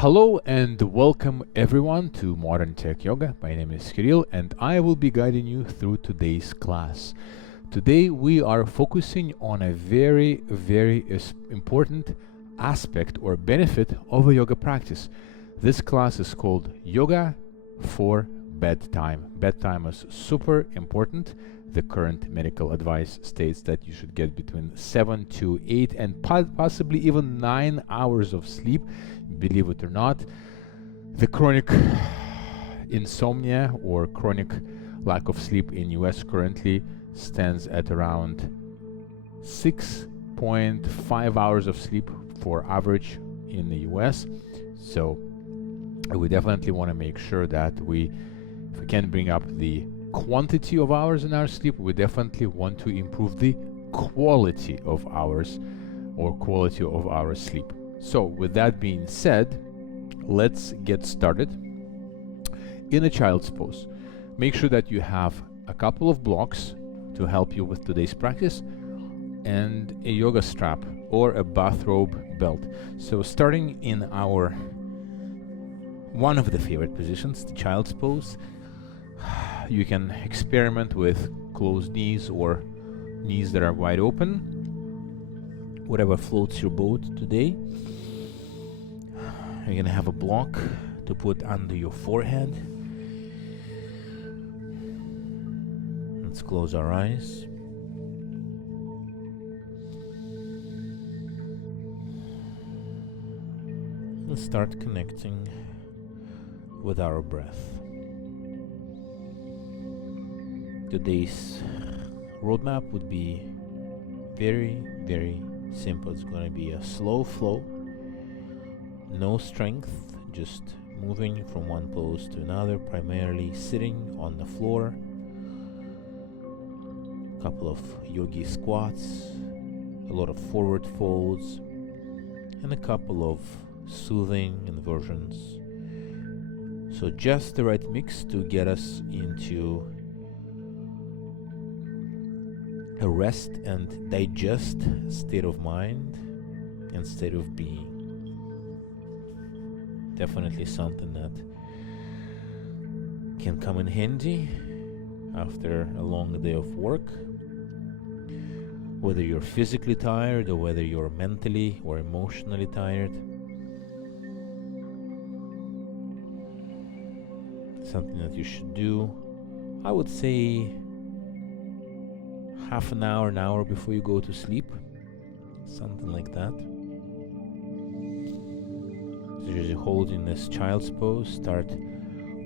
Hello and welcome everyone to Modern Tech Yoga. My name is Kirill and I will be guiding you through today's class. Today we are focusing on a very important aspect or benefit of a yoga practice. This class is called Yoga for Bedtime. Bedtime is super important. The current medical advice states that you should get between 7 to 8 and possibly even 9 hours of sleep. Believe it or not, the chronic insomnia or chronic lack of sleep in US currently stands at around 6.5 hours of sleep for average in the US. So we definitely want to make sure that if we can bring up the quantity of hours in our sleep, we definitely want to improve the quality of hours or quality of our sleep. So with that being said, let's get started. In a child's pose, make sure that you have a couple of blocks to help you with today's practice and a yoga strap or a bathrobe belt. So starting in our one of the favorite positions, the child's pose, you can experiment with closed knees or knees that are wide open, whatever floats your boat today. You're gonna have a block to put under your forehead. Let's close our eyes. And start connecting with our breath. Today's roadmap would be very simple. It's going to be a slow flow, no strength, just moving from one pose to another, primarily sitting on the floor. A couple of yogi squats, a lot of forward folds, and a couple of soothing inversions. So just the right mix to get us into a rest and digest state of mind and state of being. Definitely something that can come in handy after a long day of work, whether you're physically tired or whether you're mentally or emotionally tired. Something that you should do, I would say, half an hour before you go to sleep, something like that. So as you hold in this child's pose, start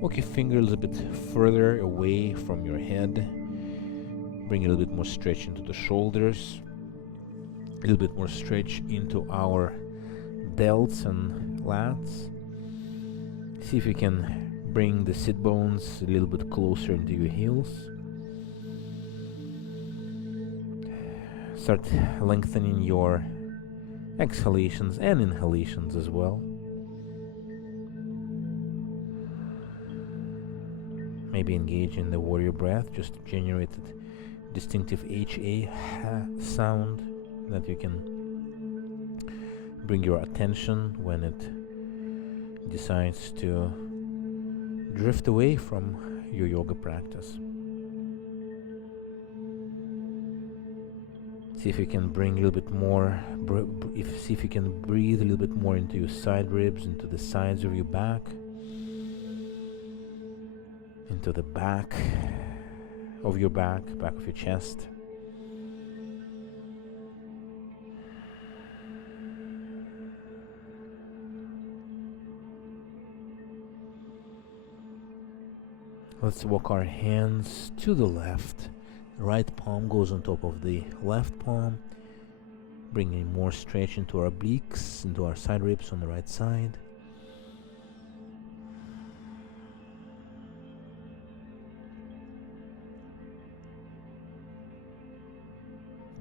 walk your finger a little bit further away from your head, bring a little bit more stretch into the shoulders, a little bit more stretch into our delts and lats. See if you can bring the sit bones a little bit closer into your heels. Start lengthening your exhalations and inhalations as well. Maybe engage in the warrior breath, just to generate a distinctive HA sound that you can bring your attention when it decides to drift away from your yoga practice. See if you can bring a little bit more, see if you can breathe a little bit more into your side ribs, into the sides of your back, into the back of your back of your chest. Let's walk our hands to the left. Right palm goes on top of the left palm, bringing more stretch into our obliques, into our side ribs on the right side.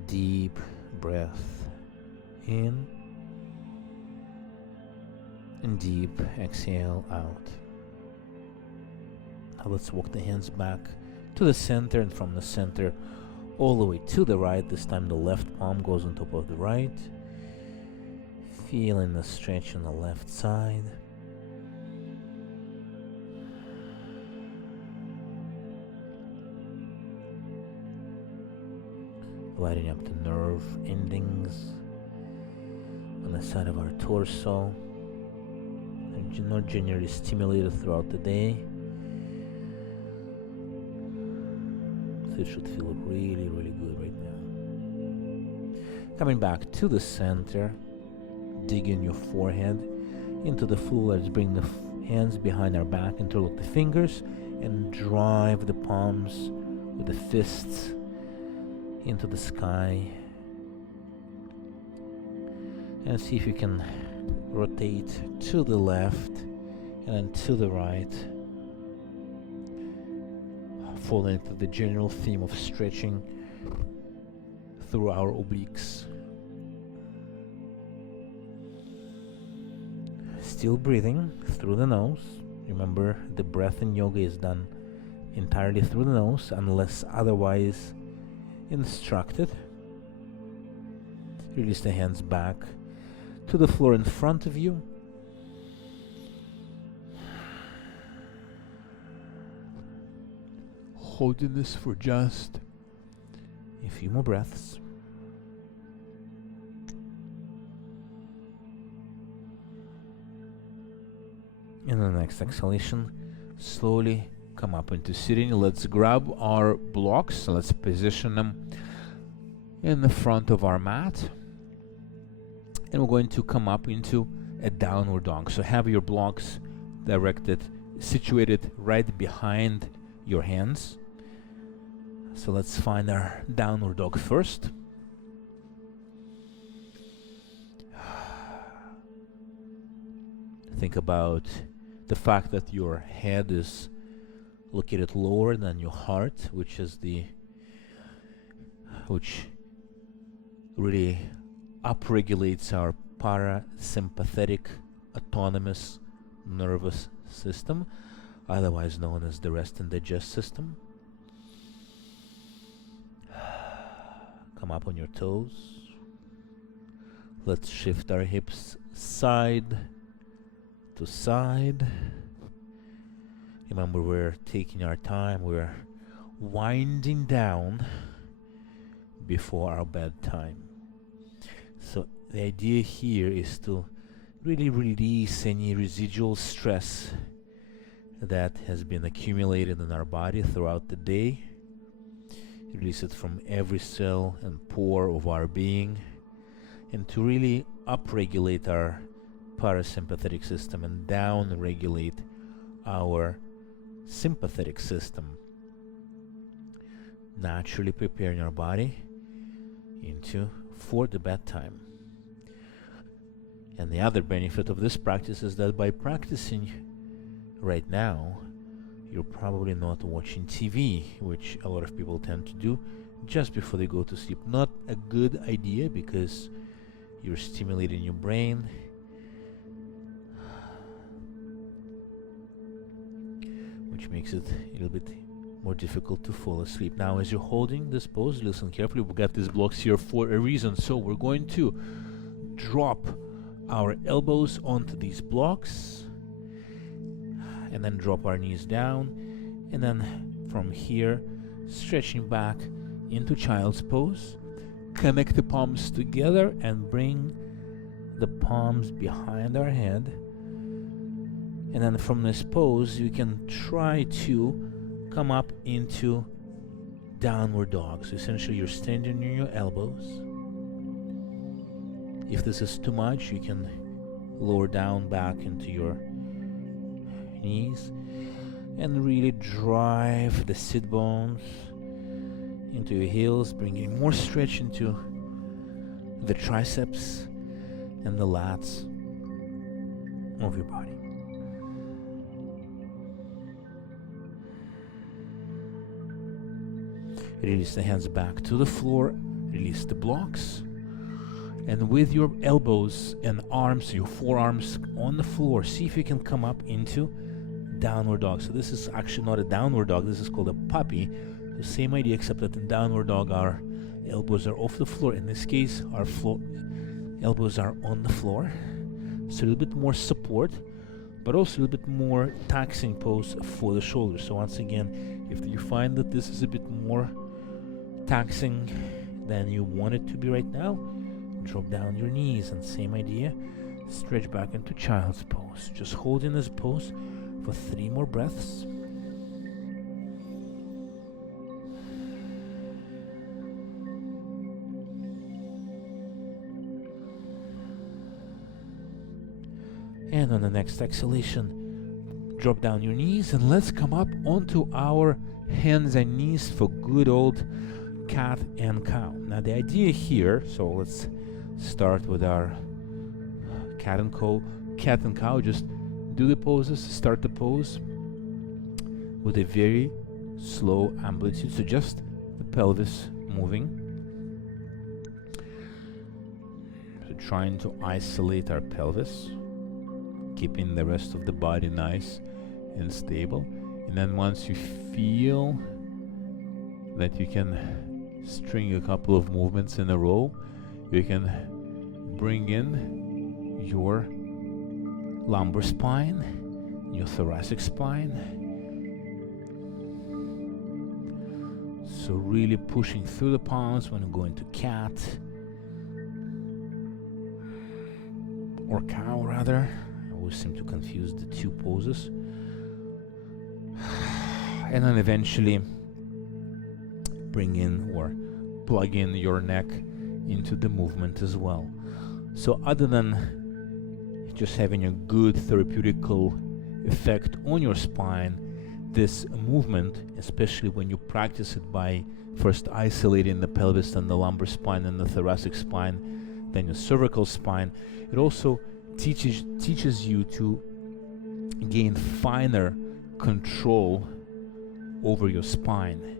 Deep breath in and deep exhale out. Now let's walk the hands back to the center, and from the center all the way to the right. This time the left palm goes on top of the right. Feeling the stretch on the left side. lighting up the nerve endings on the side of our torso, and not generally stimulated throughout the day. So it should feel really, really good right now. Coming back to the center, dig in your forehead into the floor. Let's bring the hands behind our back, interlock the fingers, and drive the palms with the fists into the sky. And see if you can rotate to the left and then to the right, falling into the general theme of stretching through our obliques. Still breathing through the nose. Remember, the breath in yoga is done entirely through the nose unless otherwise instructed. Release the hands back to the floor in front of you. Holding this for just a few more breaths. In the next exhalation, slowly come up into sitting. Let's grab our blocks. Let's position them in the front of our mat. And we're going to come up into a downward dog. So have your blocks situated right behind your hands. So let's find our downward dog first. Think about the fact that your head is located lower than your heart, which really upregulates our parasympathetic autonomous nervous system, otherwise known as the rest and digest system. Come up on your toes. Let's shift our hips side to side. Remember, we're taking our time, we're winding down before our bedtime. So the idea here is to really release any residual stress that has been accumulated in our body throughout the day. Release it from every cell and pore of our being, and to really upregulate our parasympathetic system and down-regulate our sympathetic system, naturally preparing our body for the bedtime. And the other benefit of this practice is that by practicing right now, you're probably not watching TV, which a lot of people tend to do just before they go to sleep. Not a good idea, because you're stimulating your brain, which makes it a little bit more difficult to fall asleep. Now, as you're holding this pose, listen carefully. We've got these blocks here for a reason. So we're going to drop our elbows onto these blocks, and then drop our knees down, and then from here, stretching back into child's pose. Connect the palms together and bring the palms behind our head. And then from this pose, you can try to come up into downward dog. So essentially, you're standing on your elbows. If this is too much, you can lower down back into your knees and really drive the sit bones into your heels, bringing more stretch into the triceps and the lats of your body. Release the hands back to the floor, release the blocks, and with your elbows and arms, your forearms on the floor, see if you can come up into downward dog. So this is actually not a downward dog, this is called a puppy. The same idea, except that in downward dog our elbows are off the floor. In this case, our elbows are on the floor. So a little bit more support, but also a little bit more taxing pose for the shoulders. So once again, if you find that this is a bit more taxing than you want it to be right now, drop down your knees, and same idea, stretch back into child's pose. Just hold in this pose for 3 more breaths. And on the next exhalation, drop down your knees and let's come up onto our hands and knees for good old cat and cow. Now the idea here, so let's start with our cat and cow. Just do the poses, start the pose with a very slow amplitude, so just the pelvis moving. So trying to isolate our pelvis, keeping the rest of the body nice and stable. And then once you feel that you can string a couple of movements in a row, you can bring in your lumbar spine, your thoracic spine. So really pushing through the palms when you go into cat or cow rather. I always seem to confuse the 2 poses. And then eventually bring in or plug in your neck into the movement as well. So other than just having a good therapeutical effect on your spine, this movement, especially when you practice it by first isolating the pelvis and the lumbar spine and the thoracic spine, then your cervical spine, it also teaches you to gain finer control over your spine.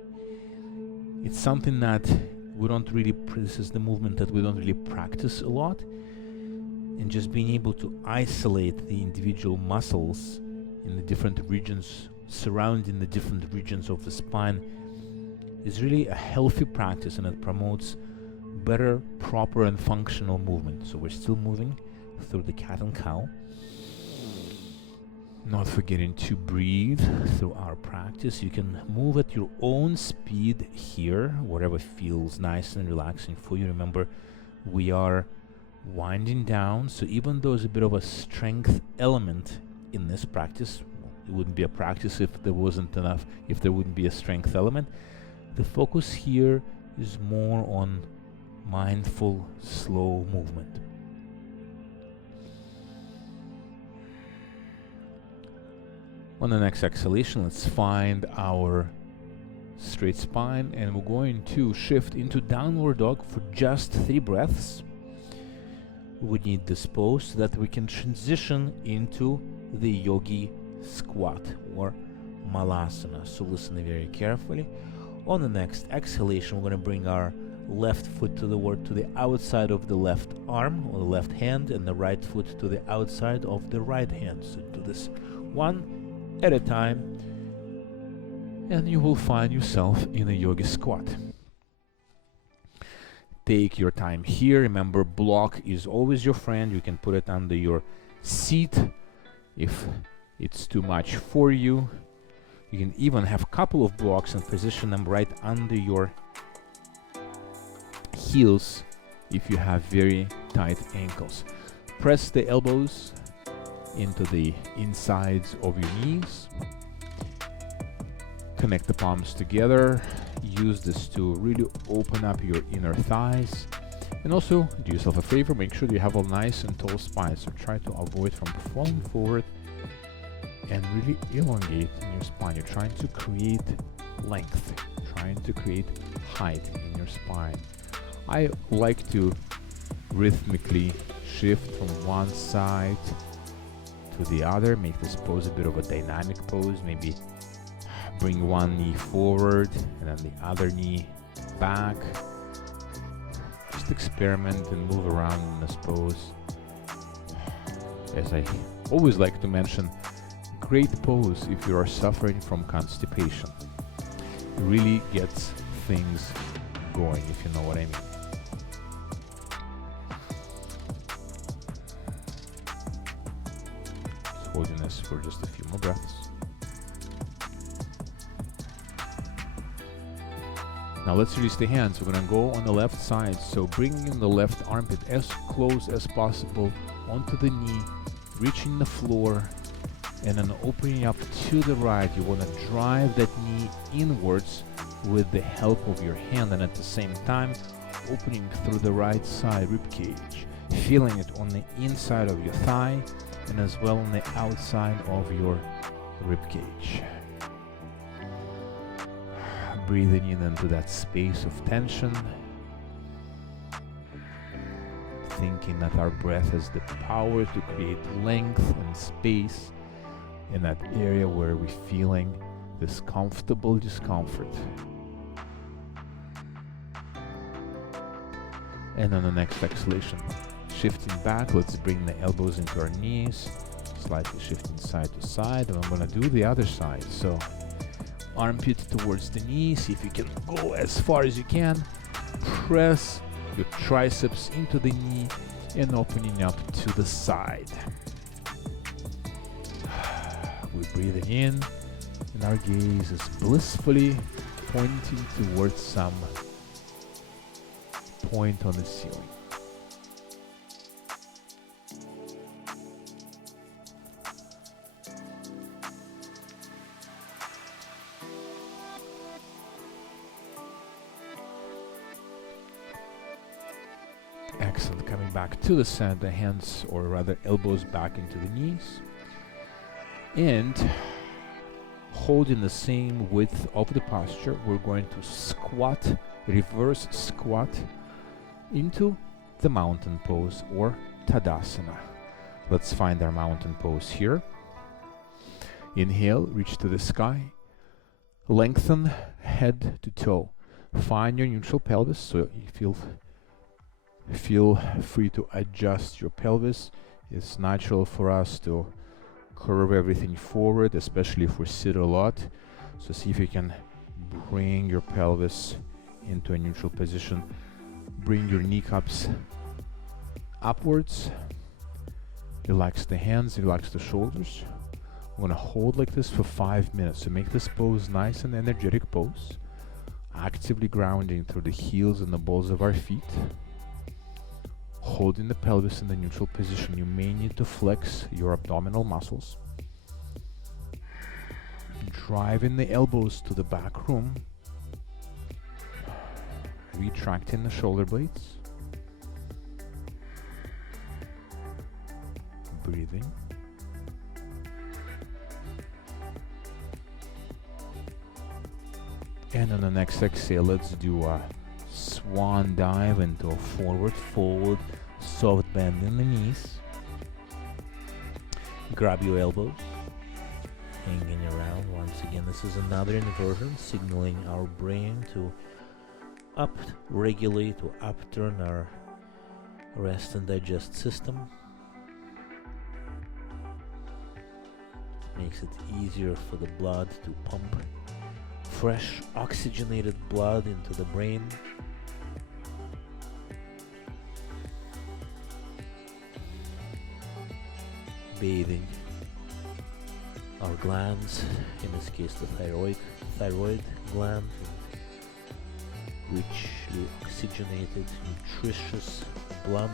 It's something that we don't really, this is the movement that we don't really practice a lot, and just being able to isolate the individual muscles in the different regions, surrounding the different regions of the spine, is really a healthy practice, and it promotes better, proper and functional movement. So we're still moving through the cat and cow, not forgetting to breathe through our practice. You can move at your own speed here, whatever feels nice and relaxing for you. Remember, we are winding down, so even though there's a bit of a strength element in this practice, it wouldn't be a practice if there wouldn't be a strength element. The focus here is more on mindful, slow movement. On the next exhalation, let's find our straight spine, and we're going to shift into downward dog for just 3 breaths. We need this pose so that we can transition into the yogi squat or malasana. So listen very carefully. On the next exhalation, we're going to bring our left foot to the outside of the left arm or the left hand, and the right foot to the outside of the right hand. So do this one at a time, and you will find yourself in a yogi squat. Take your time here. Remember, block is always your friend. You can put it under your seat if it's too much for you. You can even have a couple of blocks and position them right under your heels if you have very tight ankles. Press the elbows into the insides of your knees. Connect the palms together. Use this to really open up your inner thighs. And also, do yourself a favor, make sure you have a nice and tall spine. So try to avoid from falling forward and really elongate in your spine. You're trying to create length, trying to create height in your spine. I like to rhythmically shift from one side to the other, make this pose a bit of a dynamic pose. Maybe bring one knee forward and then the other knee back. Just experiment and move around in this pose. As I always like to mention, great pose if you are suffering from constipation. It really gets things going, if you know what I mean. Holding this for just a few more breaths. Now let's release the hands. We're gonna go on the left side, so bringing the left armpit as close as possible onto the knee, reaching the floor, and then opening up to the right. You wanna drive that knee inwards with the help of your hand, and at the same time opening through the right side rib cage, feeling it on the inside of your thigh and as well on the outside of your rib cage. Breathing in into that space of tension, thinking that our breath has the power to create length and space in that area where we're feeling this comfortable discomfort. And on the next exhalation, shifting back, let's bring the elbows into our knees, slightly shifting side to side, and I'm gonna do the other side. So armpit towards the knee, see if you can go as far as you can. Press your triceps into the knee and opening up to the side. We're breathing in, and our gaze is blissfully pointing towards some point on the ceiling. Excellent. Coming back to the center, hands or rather elbows back into the knees, and holding the same width of the posture, we're going to squat, reverse squat into the mountain pose or Tadasana. Let's find our mountain pose here. Inhale, reach to the sky, lengthen head to toe. Find your neutral pelvis, so you feel free to adjust your pelvis. It's natural for us to curve everything forward, especially if we sit a lot. So see if you can bring your pelvis into a neutral position. Bring your kneecaps upwards. Relax the hands, relax the shoulders. We're gonna hold like this for 5 minutes. So make this pose nice and energetic pose. Actively grounding through the heels and the balls of our feet. Holding the pelvis in the neutral position. You may need to flex your abdominal muscles. Driving the elbows to the back room. Retracting the shoulder blades. Breathing. And on the next exhale, let's do a swan dive into a forward fold, soft bend in the knees. Grab your elbows, hanging around. Once again, this is another inversion, signaling our brain to up-regulate or upturn our rest and digest system. It makes it easier for the blood to pump fresh oxygenated blood into the brain. Bathing our glands, in this case the thyroid gland, richly oxygenated, nutritious blood.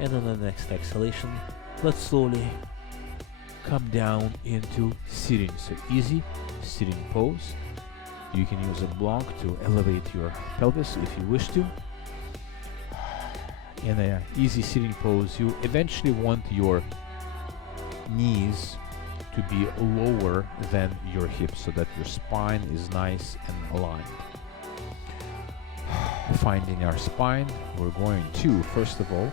And on the next exhalation, let's slowly come down into sitting. So easy sitting pose. You can use a block to elevate your pelvis if you wish to. In an easy sitting pose, you eventually want your knees to be lower than your hips so that your spine is nice and aligned. Finding our spine, we're going to, first of all,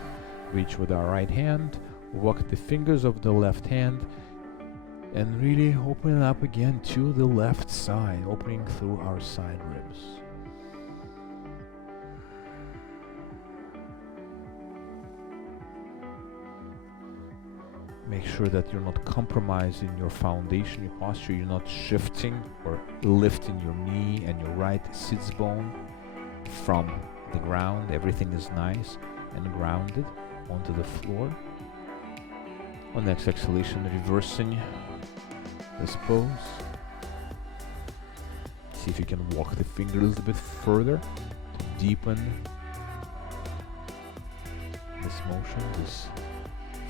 reach with our right hand, walk the fingers of the left hand, and really open up again to the left side, opening through our side ribs. Make sure that you're not compromising your foundation, your posture. You're not shifting or lifting your knee and your right sits bone from the ground. Everything is nice and grounded onto the floor. On next exhalation, reversing this pose. See if you can walk the finger a little bit further to deepen this motion, this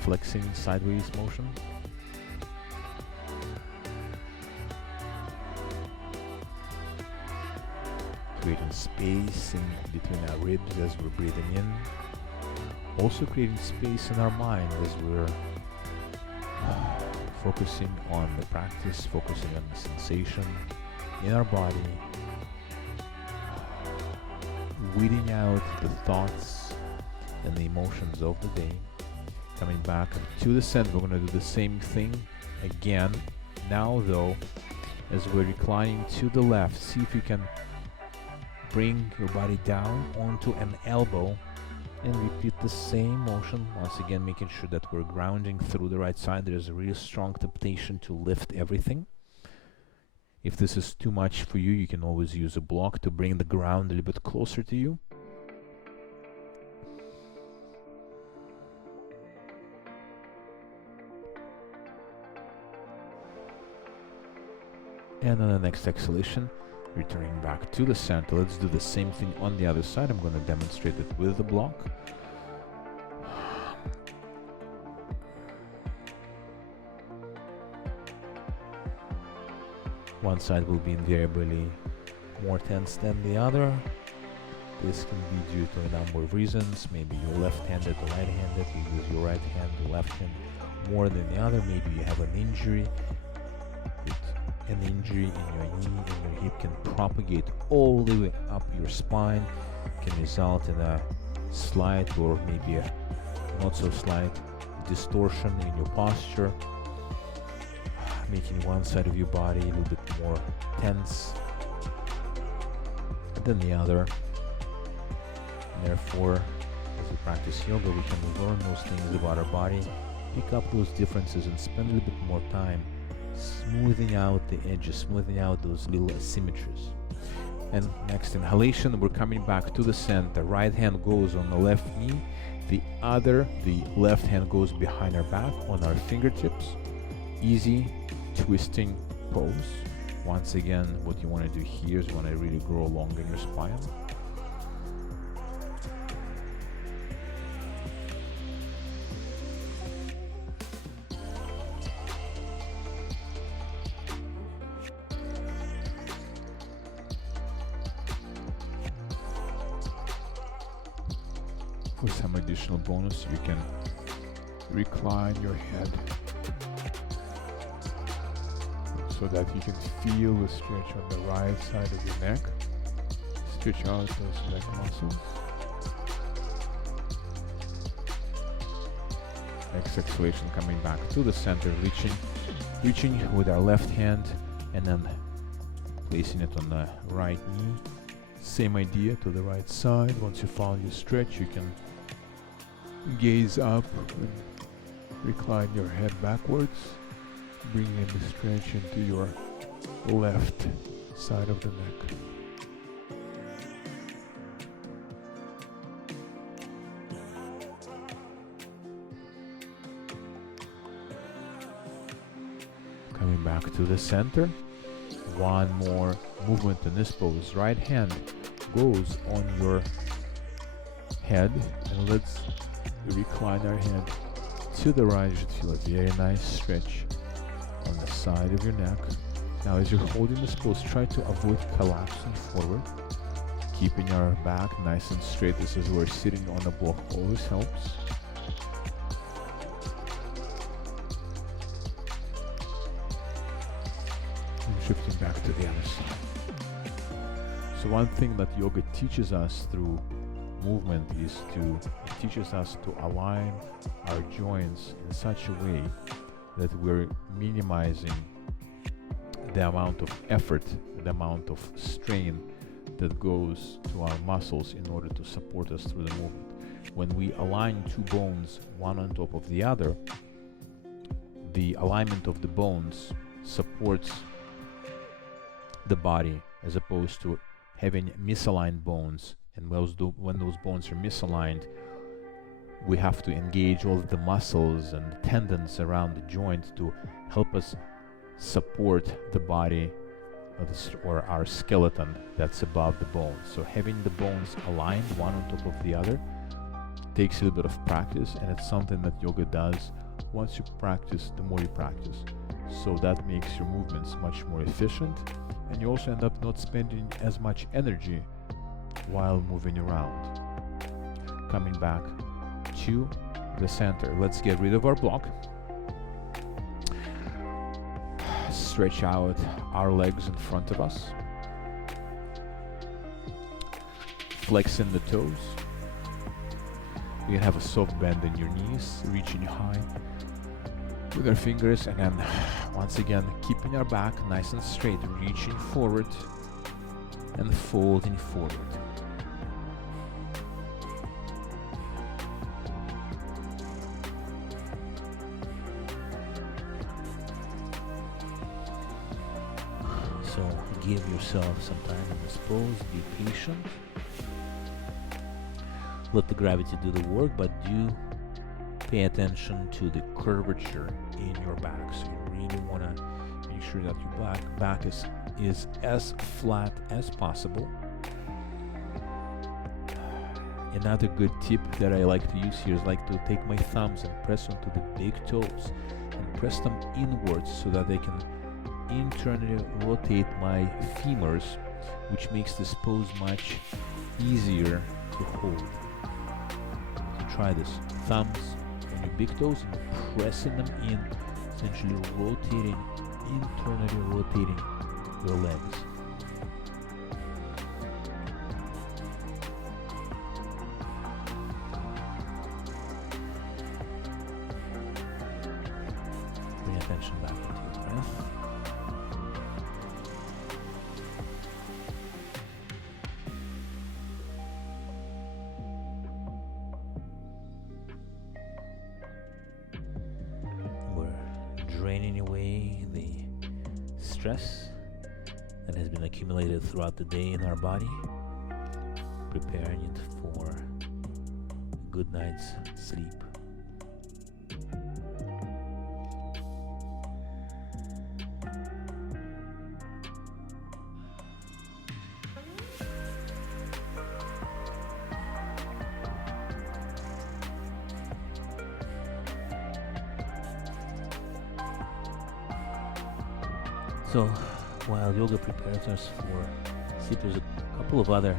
flexing sideways motion. Creating space in between our ribs as we're breathing in. Also creating space in our mind as we're focusing on the practice, focusing on the sensation in our body, weeding out the thoughts and the emotions of the day. Coming back to the center, we're going to do the same thing again. Now though, as we're reclining to the left, see if you can bring your body down onto an elbow and repeat the same motion. Once again, making sure that we're grounding through the right side. There's a really strong temptation to lift everything. If this is too much for you, you can always use a block to bring the ground a little bit closer to you. And on the next exhalation, returning back to the center. Let's do the same thing on the other side. I'm going to demonstrate it with the block. One side will be invariably more tense than the other. This can be due to a number of reasons. Maybe you're left-handed or right-handed. You use your right hand or left hand more than the other. Maybe you have an injury. An injury in your knee and your hip can propagate all the way up your spine, can result in a slight or maybe a not so slight distortion in your posture, making one side of your body a little bit more tense than the other. And therefore, as we practice yoga, we can learn those things about our body, pick up those differences and spend a little bit more time smoothing out the edges, smoothing out those little asymmetries. And next inhalation, we're coming back to the center. Right hand goes on the left knee, the left hand goes behind our back on our fingertips. Easy twisting pose. Once again, what you want to do here is you want to really grow along in your spine. For some additional bonus, you can recline your head so that you can feel the stretch on the right side of your neck. Stretch out those neck muscles. Next exhalation, coming back to the center, reaching with our left hand and then placing it on the right knee. Same idea to the right side. Once you found your stretch, you can gaze up and recline your head backwards, bringing the stretch into your left side of the neck. Coming back to the center. One more movement in this pose. Right hand goes on your head, and let's recline our head to the right. You should feel a very nice stretch on the side of your neck. Now as you're holding this pose, try to avoid collapsing forward, keeping our back nice and straight. This is where sitting on a block always helps. And shifting back to the other side. So one thing that yoga teaches us through movement is it teaches us to align our joints in such a way that we're minimizing the amount of effort, the amount of strain that goes to our muscles in order to support us through the movement. When we align two bones one on top of the other, the alignment of the bones supports the body as opposed to having misaligned bones. And when those bones are misaligned, we have to engage all of the muscles and tendons around the joint to help us support the body or our skeleton that's above the bones. So having the bones aligned one on top of the other takes a little bit of practice, and it's something that yoga does. Once you practice, the more you practice. So that makes your movements much more efficient, and you also end up not spending as much energy while moving around. Coming back to the center, let's get rid of our block. Stretch out our legs in front of us. Flexing the toes. You can have a soft bend in your knees, reaching high with our fingers, and then once again keeping our back nice and straight, reaching forward and folding forward. So give yourself some time in this pose, be patient. Let the gravity do the work, but do pay attention to the curvature in your back. So you really want to make sure that your back is as flat as possible. Another good tip that I like to use here is like to take my thumbs and press onto the big toes and press them inwards so that they can internally rotate my femurs, which makes this pose much easier to hold. So try this. Thumbs on your big toes and pressing them in, essentially rotating, internally rotating your legs. Bring attention back into your breath. Draining away the stress that has been accumulated throughout the day in our body, preparing it for a good night's sleep. So while yoga prepares us for sleep, there's a couple of other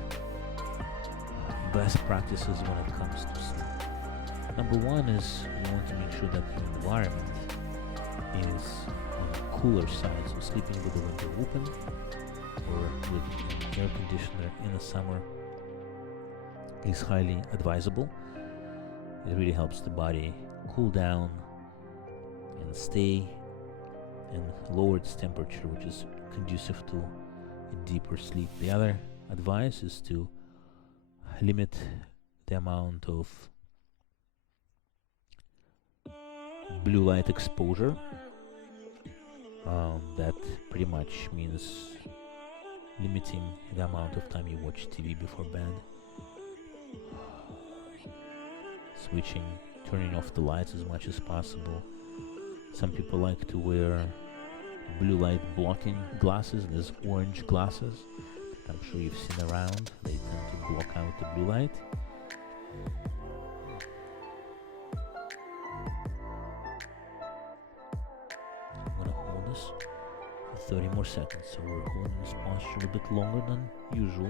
best practices when it comes to sleep. Number one is you want to make sure that your environment is on the cooler side, so sleeping with the window open or with an air conditioner in the summer is highly advisable. It really helps the body cool down and stay and lower its temperature, which is conducive to a deeper sleep. The other advice is to limit the amount of blue light exposure. That pretty much means limiting the amount of time you watch TV before bed, switching, turning off the lights as much as possible. Some people like to wear blue light blocking glasses. There's orange glasses that I'm sure you've seen around. They tend to block out the blue light. I'm gonna hold this for 30 more seconds. So we're holding this posture a bit longer than usual.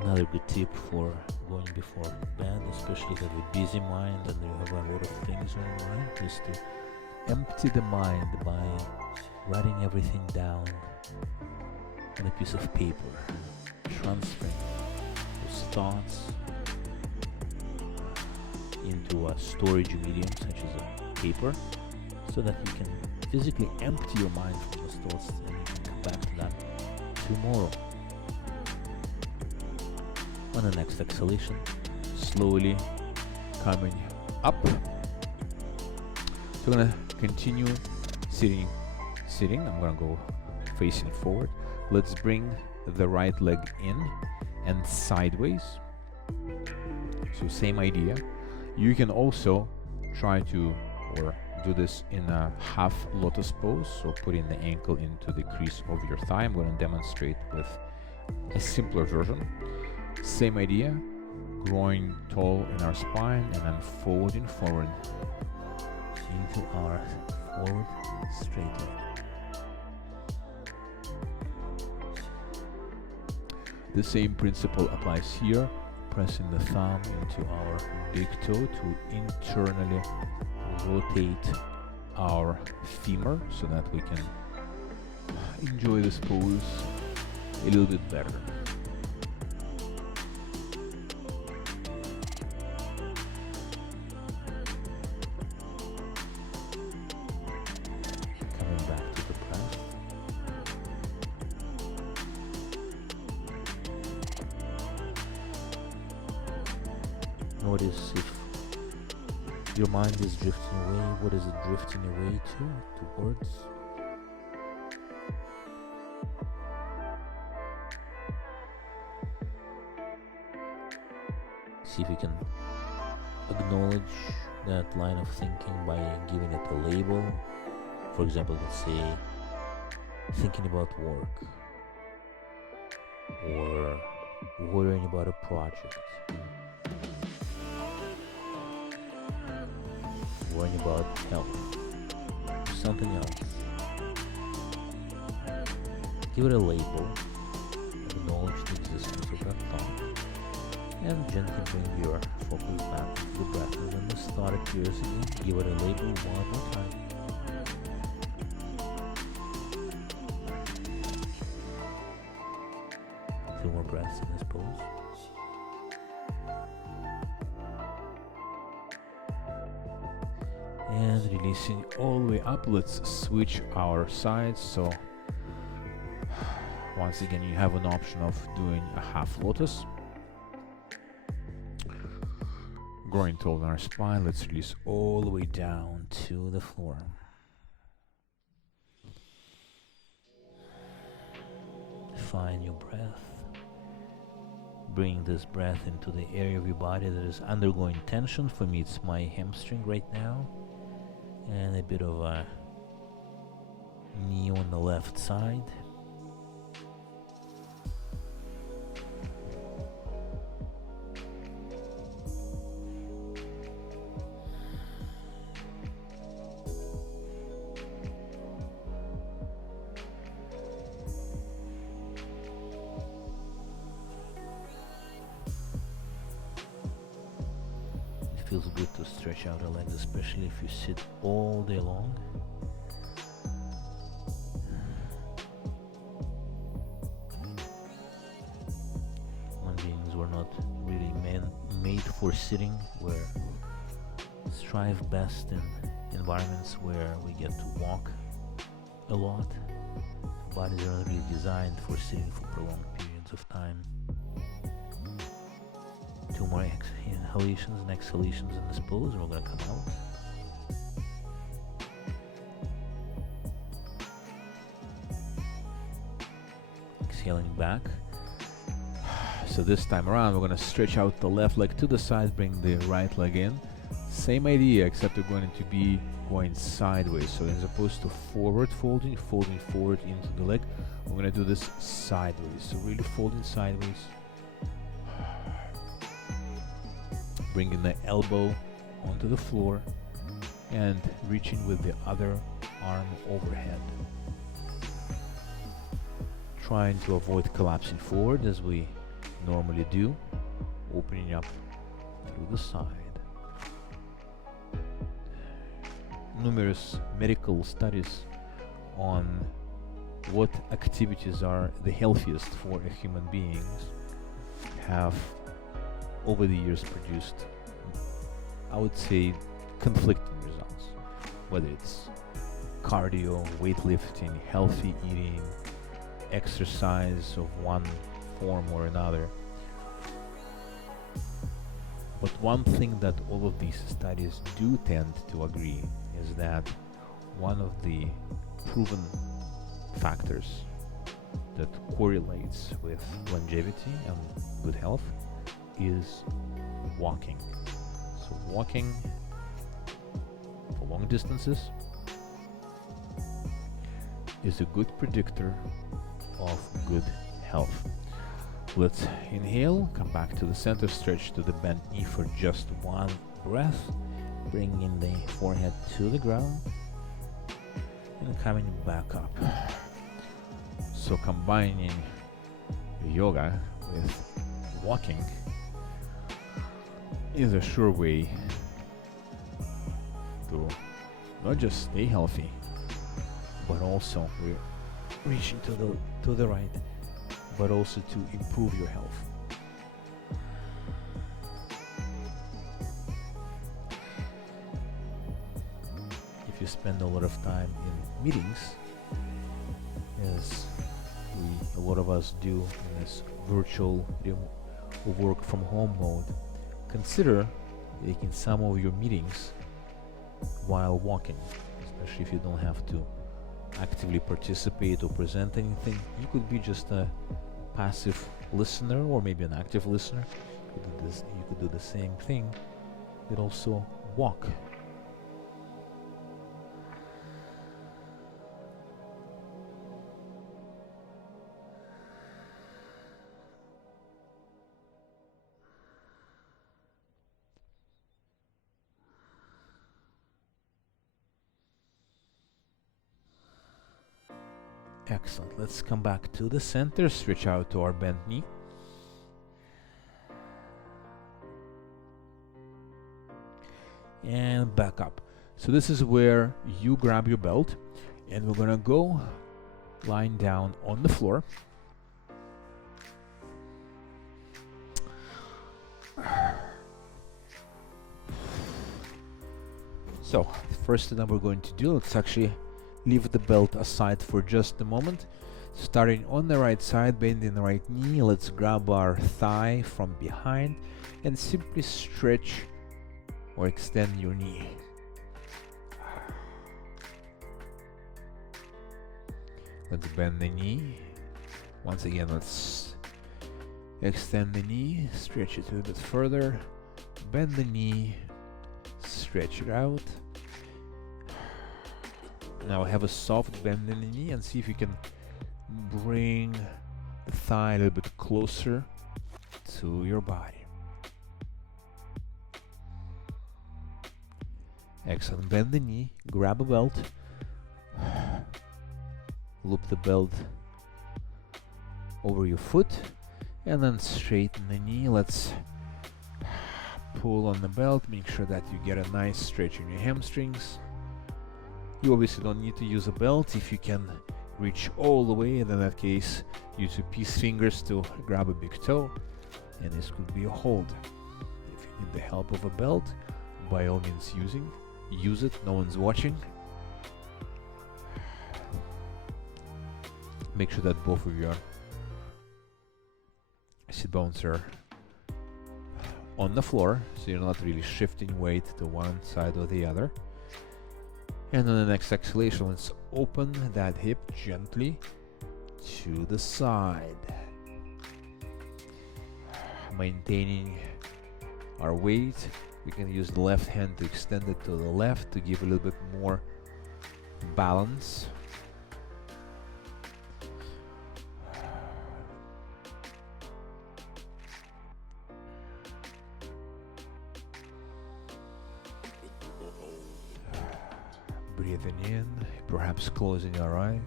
Another good tip for going before bed, especially if you have a busy mind and you have a lot of things on your mind, is to empty the mind by writing everything down on a piece of paper, transferring those thoughts into a storage medium such as a paper, so that you can physically empty your mind from those thoughts and you can come back to that tomorrow. On the next exhalation, slowly coming up. So I'm gonna continue sitting. I'm gonna go facing forward. Let's bring the right leg in and sideways. So same idea. You can also try to or do this in a half lotus pose, so putting the ankle into the crease of your thigh. I'm going to demonstrate with a simpler version. Same idea, growing tall in our spine and then folding forward into our forward straight leg. The same principle applies here, pressing the thumb into our big toe to internally rotate our femur so that we can enjoy this pose a little bit better. Coming back to the breath. Notice if your mind is drifting away, what is it drifting away towards? See if you can acknowledge that line of thinking by giving it a label. For example, let's say thinking about work or worrying about a project. Worrying about health, something else. Give it a label, acknowledge the existence of that thought, and gently bring your focus back to the breath. And when this thought appears again, give it a label one more time. A few more breaths in this pose. And releasing all the way up. Let's switch our sides. So once again, you have an option of doing a half lotus, growing tall in our spine. Let's release all the way down to the floor. Find your breath. Bring this breath into the area of your body that is undergoing tension. For me, it's my hamstring right now, and a bit of a knee on the left side. It feels good to stretch out the legs, especially if you sit all day long. Human beings were not really made for sitting. We strive best in environments where we get to walk a lot. Bodies are not really designed for sitting for prolonged periods of time. Two more inhalations and exhalations in this pose, and we're going to come out. Exhaling back. So this time around, we're going to stretch out the left leg to the side, bring the right leg in. Same idea, except we're going to be going sideways. So as opposed to forward folding forward into the leg, we're going to do this sideways. So really folding sideways. Bringing the elbow onto the floor and reaching with the other arm overhead. Trying to avoid collapsing forward as we normally do, opening up through the side. Numerous medical studies on what activities are the healthiest for a human being have over the years produced, I would say, conflicting results. Whether it's cardio, weightlifting, healthy eating, exercise of one form or another. But one thing that all of these studies do tend to agree is that one of the proven factors that correlates with longevity and good health is walking. So walking for long distances is a good predictor of good health. Let's inhale, come back to the center, stretch to the bent knee for just one breath, bringing the forehead to the ground and coming back up. So combining yoga with walking is a sure way to not just stay healthy, but also we're reaching to the right, but also to improve your health. If you spend a lot of time in meetings, as a lot of us do in this virtual work from home mode, consider taking some of your meetings while walking, especially if you don't have to actively participate or present anything. You could be just a passive listener or maybe an active listener. You could do the same thing. You could also walk. Excellent. Let's come back to the center, stretch out to our bent knee. And back up. So this is where you grab your belt and we're gonna go lying down on the floor. So, the first thing that we're going to do, let's actually leave the belt aside for just a moment. Starting on the right side, bending the right knee, let's grab our thigh from behind and simply stretch or extend your knee. Let's bend the knee. Once again, let's extend the knee, stretch it a little bit further, bend the knee, stretch it out. Now have a soft bend in the knee and see if you can bring the thigh a little bit closer to your body. Excellent. Bend the knee, grab a belt, loop the belt over your foot, and then straighten the knee. Let's pull on the belt, make sure that you get a nice stretch in your hamstrings. You obviously don't need to use a belt. If you can reach all the way, then in that case, use your peace fingers to grab a big toe, and this could be a hold. If you need the help of a belt, by all means use it, no one's watching. Make sure that both of your sit bones are on the floor, so you're not really shifting weight to one side or the other. And on the next exhalation, let's open that hip gently to the side. Maintaining our weight, we can use the left hand to extend it to the left to give a little bit more balance. Breathing in, perhaps closing our eyes.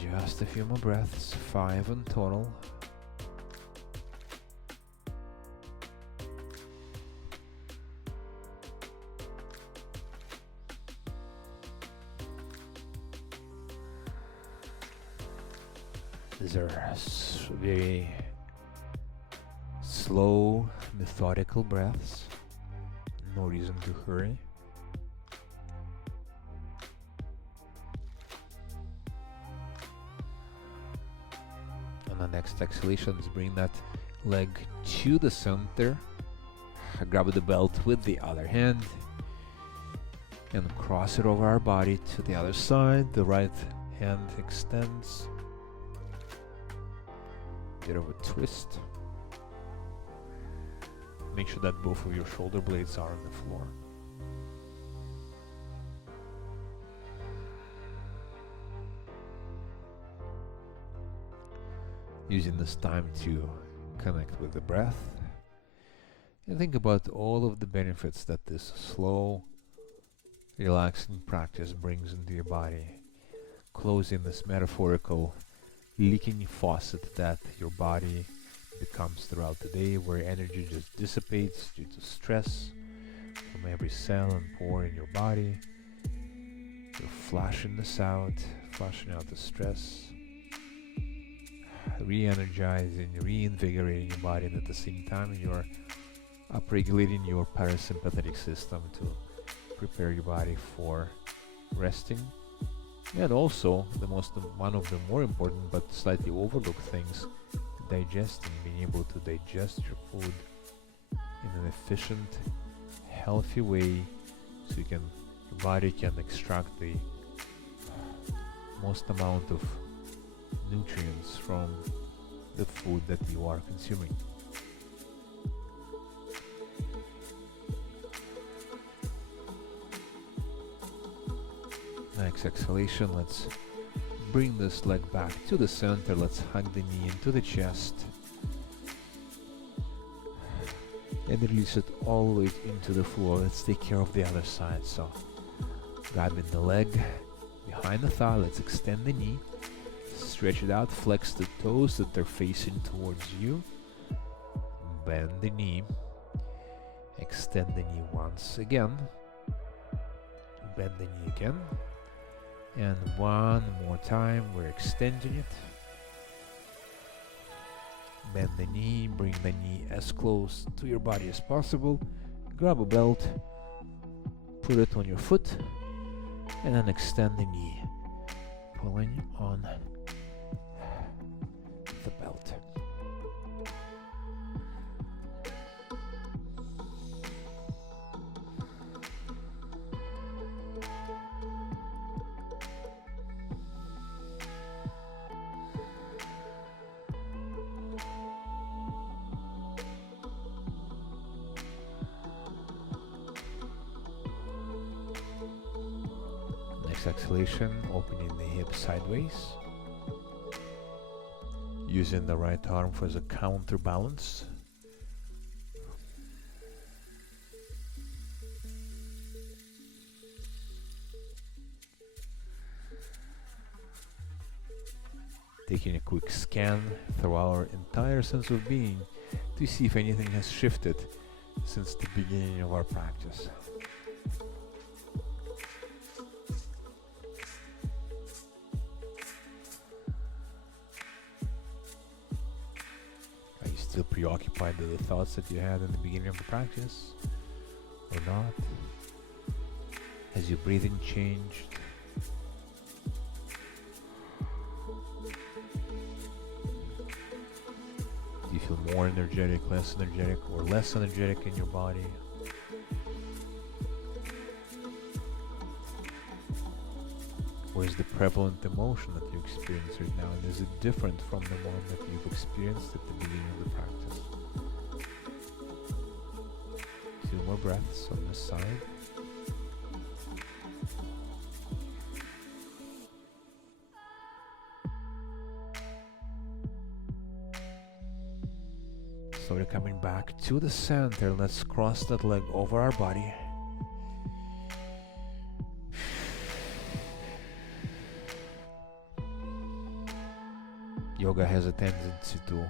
Just a few more breaths, 5 in total. These are very slow, methodical breaths. No reason to hurry. On the next exhalation, let's bring that leg to the center. Grab the belt with the other hand and cross it over our body to the other side. The right hand extends. Bit of a twist. Make sure that both of your shoulder blades are on the floor. Using this time to connect with the breath and think about all of the benefits that this slow, relaxing practice brings into your body, closing this metaphorical leaking faucet that your body becomes throughout the day, where energy just dissipates due to stress from every cell and pore in your body. You're flushing this out, flushing out the stress, re-energizing, reinvigorating your body, and at the same time you're upregulating your parasympathetic system to prepare your body for resting. And also one of the more important but slightly overlooked things, digesting, being able to digest your food in an efficient, healthy way, so your body can extract the most amount of nutrients from the food that you are consuming. Next exhalation, let's bring this leg back to the center. Let's hug the knee into the chest and release it all the way into the floor. Let's take care of the other side. So grabbing the leg behind the thigh, let's extend the knee, stretch it out, flex the toes that they're facing towards you, bend the knee, extend the knee once again, bend the knee again, and one more time we're extending it. Bend the knee, bring the knee as close to your body as possible, grab a belt, put it on your foot, and then extend the knee, pulling on the belt. Next exhalation, opening the hips sideways, using the right arm as a counterbalance. Taking a quick scan through our entire sense of being to see if anything has shifted since the beginning of our practice. Are you still preoccupied with the thoughts that you had in the beginning of the practice, or not? Has your breathing changed? Do you feel more energetic, less energetic, or less energetic in your body? Or is the prevalent emotion that you experience right now, and is it different from the one that you've experienced at the beginning of the practice? 2 more breaths on this side. Slowly coming back to the center, let's cross that leg over our body. Yoga has a tendency to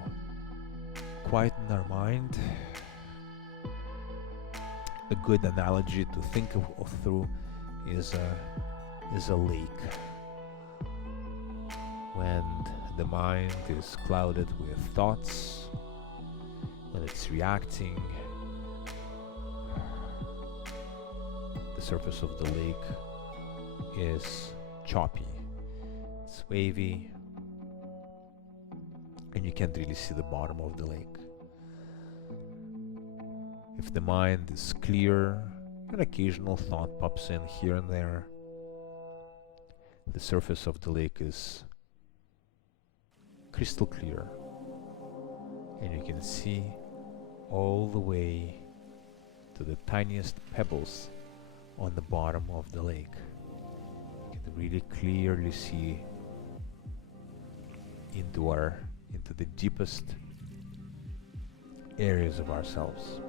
quieten our mind. A good analogy to think of through is a lake. When the mind is clouded with thoughts, when it's reacting, the surface of the lake is choppy, it's wavy, and you can't really see the bottom of the lake. If the mind is clear, an occasional thought pops in here and there, the surface of the lake is crystal clear, and you can see all the way to the tiniest pebbles on the bottom of the lake. You can really clearly see into the deepest areas of ourselves.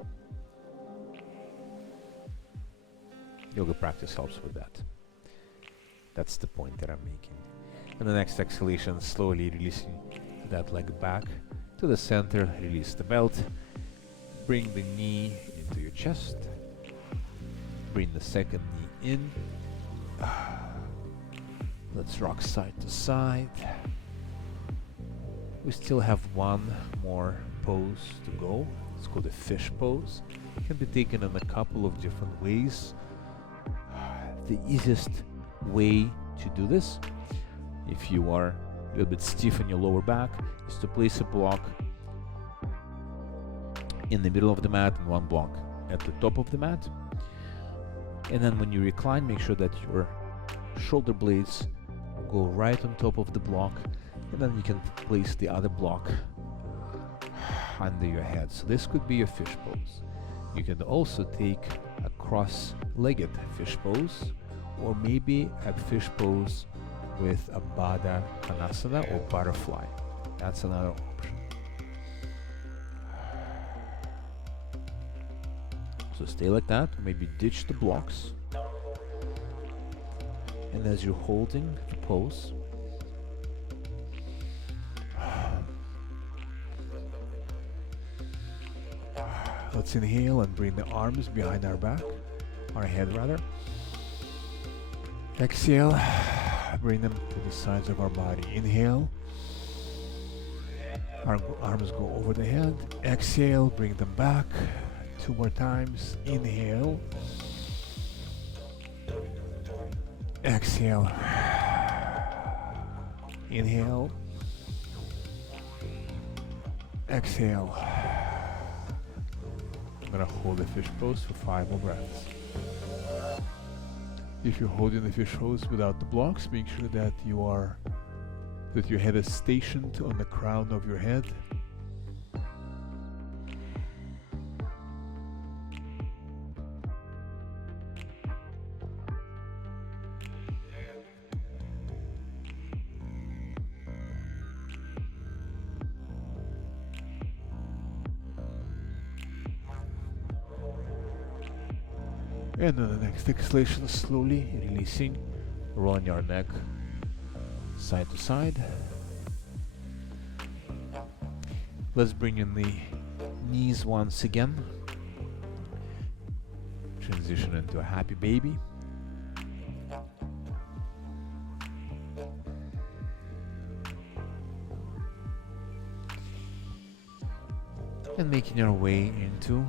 Yoga practice helps with that. That's the point that I'm making. And the next exhalation, slowly releasing that leg back to the center, release the belt, bring the knee into your chest, bring the second knee in. Let's rock side to side. We still have one more pose to go. It's called a fish pose. It can be taken in a couple of different ways. The easiest way to do this, if you are a little bit stiff in your lower back, is to place a block in the middle of the mat and one block at the top of the mat. And then when you recline, make sure that your shoulder blades go right on top of the block, and then you can place the other block under your head. So this could be a fish pose. You can also take a cross-legged fish pose, or maybe a fish pose with a Baddha Konasana or butterfly. That's another option. So stay like that, maybe ditch the blocks. And as you're holding the pose, let's inhale and bring the arms behind our back, our head rather. Exhale, bring them to the sides of our body. Inhale, our arms go over the head. Exhale, bring them back. 2 more times. Inhale. Exhale. Inhale. Exhale. I'm gonna hold the fish pose for 5 more breaths. If you're holding the fish pose without the blocks, make sure that your head is stationed on the crown of your head. And then the next exhalation, slowly releasing, rolling your neck side to side. Let's bring in the knees once again. Transition into a happy baby. And making your way into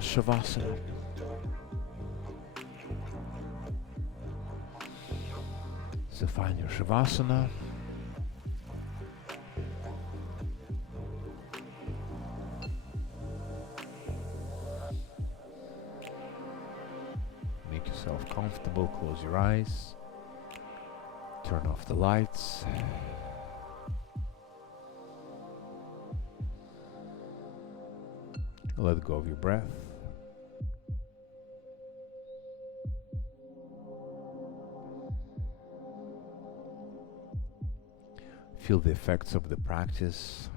Shavasana. So find your Shavasana. Make yourself comfortable, close your eyes. Turn off the lights. Let go of your breath. Feel the effects of the practice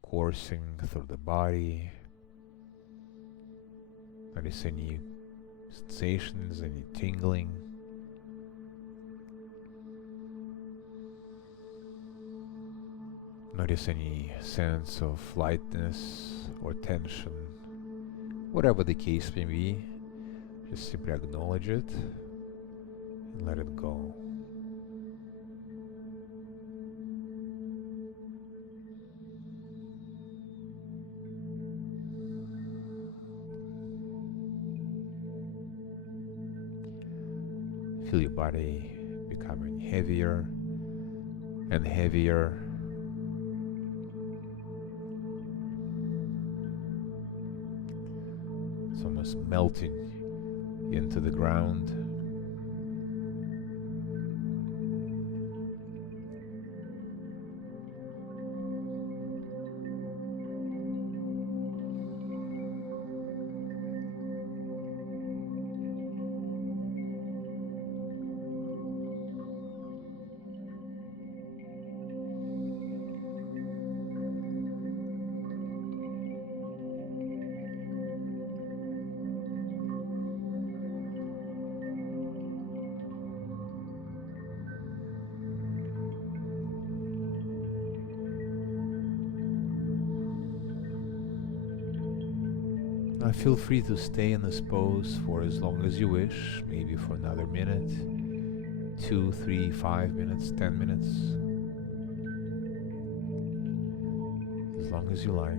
coursing through the body. Notice any sensations, any tingling. Notice any sense of lightness or tension. Whatever the case may be, just simply acknowledge it and let it go. Feel your body becoming heavier and heavier. It's almost melting into the ground. Feel free to stay in this pose for as long as you wish, maybe for another minute, 2, 3, 5 minutes, 10 minutes, as long as you like.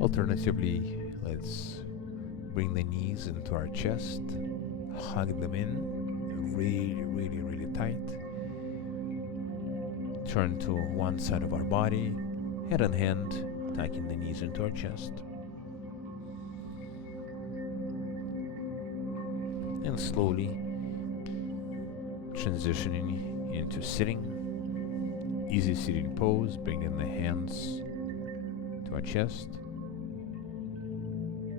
Alternatively, let's bring the knees into our chest, hug them in really, really, really tight. Turn to one side of our body, head and hand, tucking the knees into our chest. And slowly transitioning into sitting. Easy sitting pose, bringing the hands to our chest.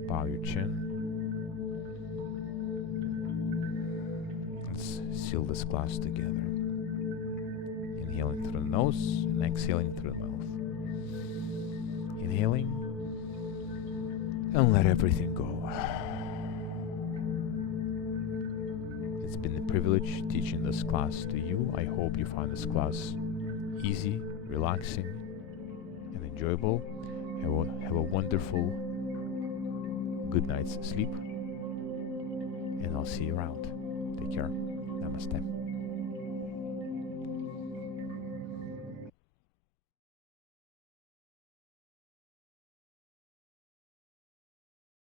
Bow your chin. Let's seal this class together. Inhaling through the nose and exhaling through the mouth. Inhaling and let everything go. It's been a privilege teaching this class to you. I hope you find this class easy, relaxing, and enjoyable. Have a wonderful good night's sleep, and I'll see you around. Take care. Namaste.